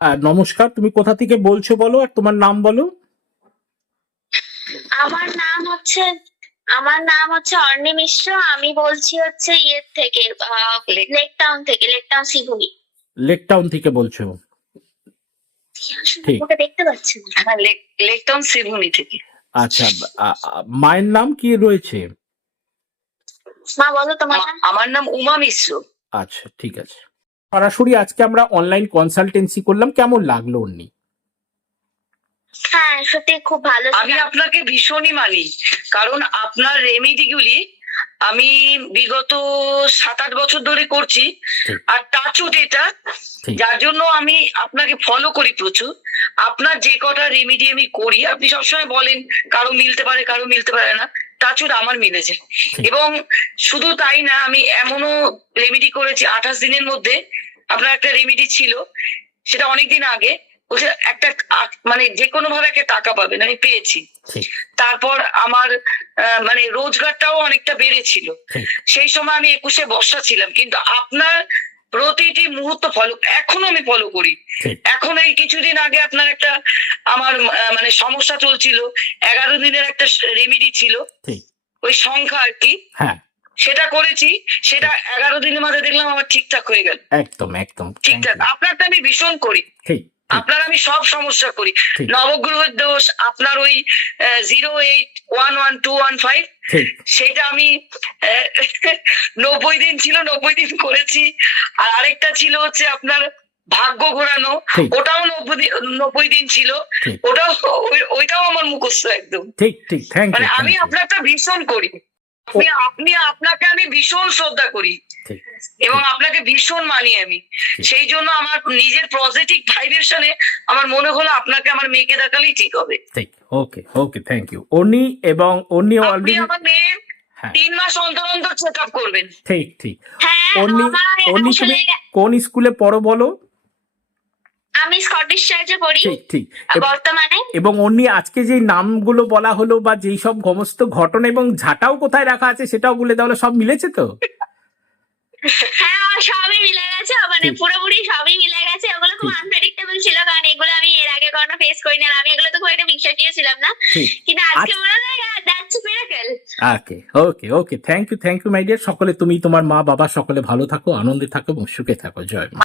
নমস্কার, তুমি কোথা থেকে বলছো বলো, আর তোমার নাম বলো। আমার নাম হচ্ছে আমার নাম হচ্ছে অর্ণি মিশ্র। আমি বলছি হচ্ছে ইয়ের থেকে, লেক টাউন থেকে, লেক টাউন শিবুনি। লেক টাউন থেকে বলছো? ঠিক। ওটা দেখতে পাচ্ছি না। হ্যাঁ, লেক টাউন সিভুনি থেকে। আচ্ছা, মায়ের নাম কি রয়েছে? মা বলো তোমার নাম। আমার নাম উমা মিশ্র। আচ্ছা, ঠিক আছে। সরাসরি আজকে আমরা অনলাইন কনসালটেন্সি করলাম, কেমন লাগলো অন্যি? হ্যাঁ, সত্যি খুব ভালো। আমি আপনাকে ভীষণই মানি, কারণ আপনার রেমেডিগুলি আমি বিগত 7-8 বছর ধরে করছি। ঠিক। আর টাচুট এটা, ঠিক। যার জন্য আমি আপনাকে ফলো করি প্রচুর। আপনার যে কটা রেমেডি আমি করি, আপনি সবসময় বলেন কারো মিলতে পারে, কারো মিলতে পারে না। টাচুট আমার মিলেছে। ঠিক। এবং শুধু তাই না, আমি এমনও রেমেডি করেছি 28 দিনের মধ্যে। আপনার একটা রেমেডি ছিল, সেটা অনেকদিন আগে, বলছে একটা মানে যে কোনো ভাবে একটা টাকা পাবেন, আমি পেয়েছি। ঠিক। তারপর আমার মানে রোজগারটাও অনেকটা বেড়েছিল। ঠিক। সেই সময় আমি 21-এ বর্ষা ছিলাম, কিন্তু আপনার প্রতিটি মুহূর্ত ফলো এখনো আমি ফলো করি। ঠিক। এখন এই কিছুদিন আগে আপনার একটা আমার মানে সমস্যা চলছিল, 11 দিনের একটা রেমেডি ছিল, ঠিক। ওই সংখ্যা আর কি, হ্যাঁ, সেটা করেছি। সেটা 11 দিনের মাঝে দেখলাম আমার ঠিকঠাক হয়ে গেল। একদম একদম ঠিকঠাক। আপনারটা আমি ভীষণ করি। ঠিক। আপনার আমি সব সমস্যা করি। ঠিক। নবগ্রহের দোষ, আপনার ওই 08112115, ঠিক। সেটা আমি 90 দিন ছিল, 90 দিন করেছি। আর আরেকটা ছিল হচ্ছে আপনার ভাগ্য ঘোরানো, ঠিক। ওটাও 90 দিন ছিল। ঠিক। ওটাও ওইটাও আমার মুখস্থ একদম। ঠিক। ঠিক। থ্যাংক মানে ইউ। আমি আপনারটা ভীষণ করি। আপনাকে আমি ভীষণ শ্রদ্ধা করি ঠিক। এবং আপনাকে ভীষণ মানি আমি। সেই জন্য আমার নিজের পজিটিভ ভাইব্রেশনে আমার মনে হলো আপনাকে আমার মেয়েকে দেখালেই ঠিক হবে। ঠিক। ওকে ওকে, থ্যাংক ইউ অন্যি। এবং অন্যি আপনি অলরেডি আমার মেয়ের হ্যাঁ 3 মাস অন্তর অন্তর চেক আপ করবেন। ঠিক ঠিক। হ্যাঁ, অন্যি অন্যি তুমি কোন স্কুলে পড়ো বলো? আমি স্কটিশ চার্চে পড়ি ঠিক ঠিক। বর্তমানে। এবং অন্যি আজকে যে নামগুলো বলা হলো বা যেই সব সমস্ত ঘটনা এবং ঝাঁটাও কোথায় রাখা আছে সেটাও বলে তাহলে সব মিলেছে তো? হ্যাঁ, সবই মিলে গেছে, মানে পুরোপুরি সবই মিলে গেছে। ওগুলো খুব আনপ্রেডিক্টেবল ছিল, কারণ এগুলো আমি এর আগে কখনো ফেস করিনি, আর আমি এগুলো তো খুব একটা বিশ্বাসীও ছিলাম না। কিন্তু আজকে মনে হয় that's miracle. Okay okay okay, thank you my dear. সকলে, তুমি, তোমার মা বাবা সকলে ভালো থাকো, আনন্দে থাকো এবং সুখে থাকো। জয় মা।